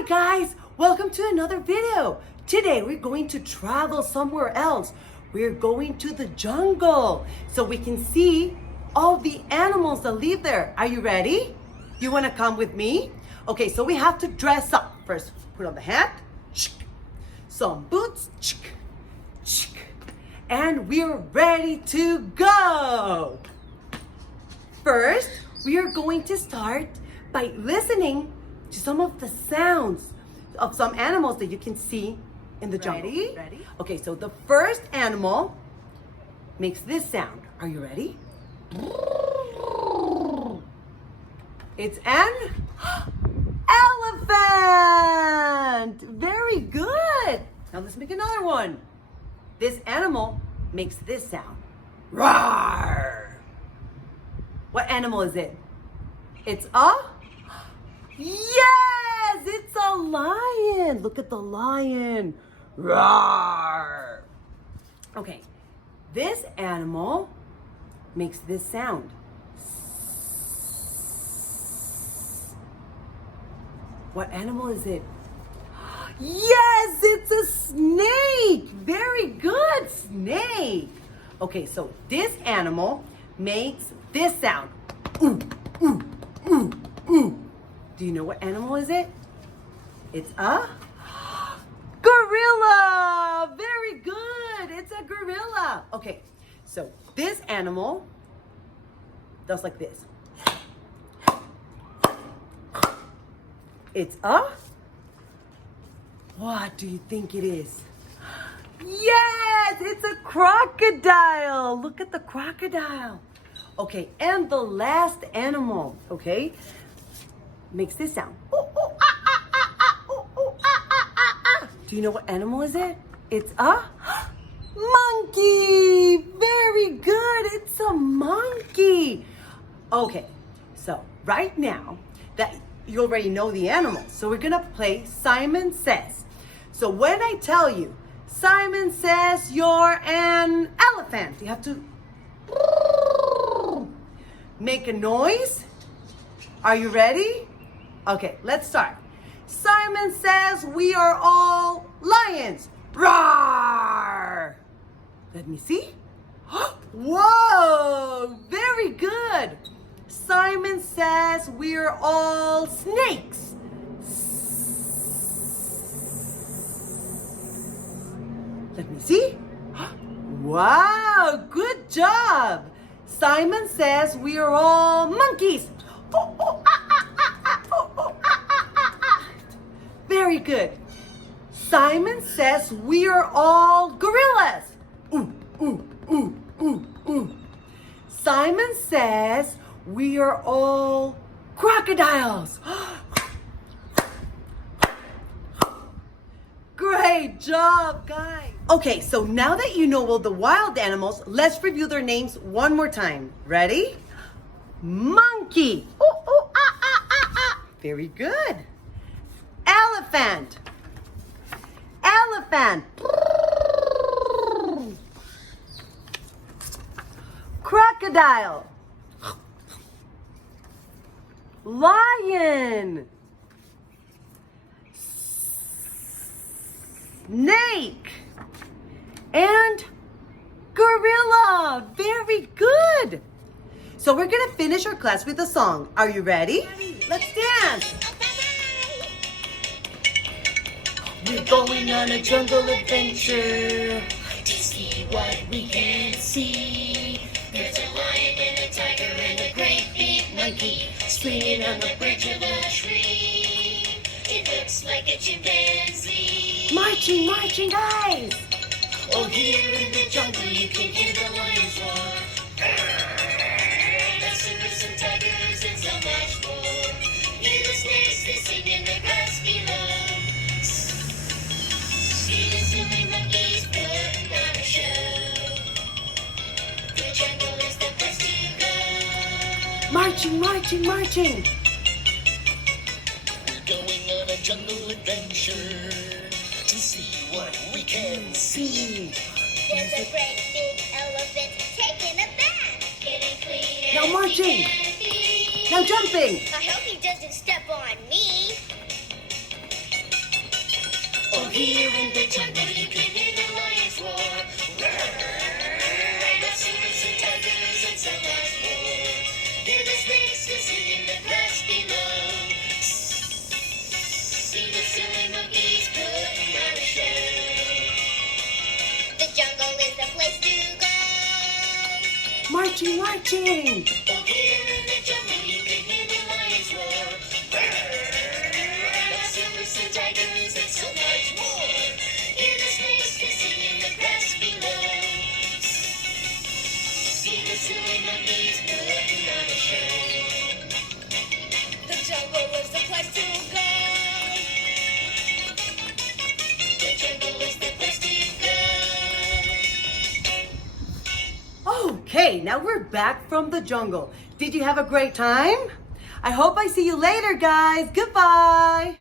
Hi guys, welcome to another video. Today we're going to travel somewhere else. We're going to the jungle so we can see all the animals that live there. Are you ready? You want to come with me? Okay, so we have to dress up. First, put on the hat, some boots, and we're ready to go. First, we are going to start by listening to some of the sounds of some animals that you can see in the jungle. Ready? Okay, so the first animal makes this sound. Are you ready? It's an elephant! Very good! Now let's make another one. This animal makes this sound. Roar! What animal is it? It's a... Yes! It's a lion! Look at the lion. Roar! Okay, this animal makes this sound. What animal is it? Yes, it's a snake! Very good, snake! Okay, so this animal makes this sound. Ooh, ooh, ooh, ooh. Do you know what animal is it? It's a gorilla! Very good! It's a gorilla! Okay, so this animal does like this. It's a... What do you think it is? Yes! It's a crocodile! Look at the crocodile! Okay, and the last animal, okay, makes this sound. Ooh, ooh, ah, ah, ah, ah, ooh, ooh, ah, ah, ah, ah. Do you know what animal is it? It's a monkey! Very good! It's a monkey! Okay, so right now that you already know the animal, so we're gonna play Simon Says. So when I tell you, Simon says you're an elephant, you have to make a noise. Are you ready? Okay, let's start. Simon says we are all lions. Roar! Let me see. Whoa! Very good. Simon says we're all snakes. Let me see. Wow, good job. Simon says we are all monkeys. Oh, oh, ah, ah, ah, ah, oh, oh, ah, ah, ah, ah. Very good. Simon says we are all gorillas. Ooh, ooh, ooh, ooh, ooh. Simon says we are all crocodiles. Great job, guys. Okay, so now that you know all the wild animals, let's review their names one more time. Ready? Monkey. Ooh, ooh, ah, ah, ah, ah. Very good. Elephant. Elephant. Crocodile. Lion. Snake. And gorilla. Very good. So we're gonna finish our class with a song. Are you ready? Let's dance. We're going on a jungle adventure to see what we can see. There's a lion and a tiger and a great big monkey swinging on the bridge of a tree. It looks like a chimpanzee. Marching, marching, guys. Oh, here in the jungle you can hear the lions roar. Some tigers and so much more. Hear the snakes hissing in the grass below. See the silly monkeys putting on a show. The jungle is the place to go. Marching, marching, marching. We're going on a jungle adventure to see what we can see. There's a great big elephant taking a bath. Getting clean. Now marching. Now jumping. I hope he doesn't step on me. Here in the jungle you can hear the lions roar. Rhinoceros and tigers and so much more. Hear the snakes hissing in the grass below. See the silly monkeys putting on a show. The jungle is the place to go. Marching, marching. Oh, here in the jungle you can hear the lions roar. Rhinoceros and tigers and so much more. Hear the snakes hissing in the grass below. See the silly monkeys putting on a show. The jungle is the place to go. The jungle is the place to go. Okay, now we're back from the jungle. Did you have a great time? I hope I see you later, guys. Goodbye.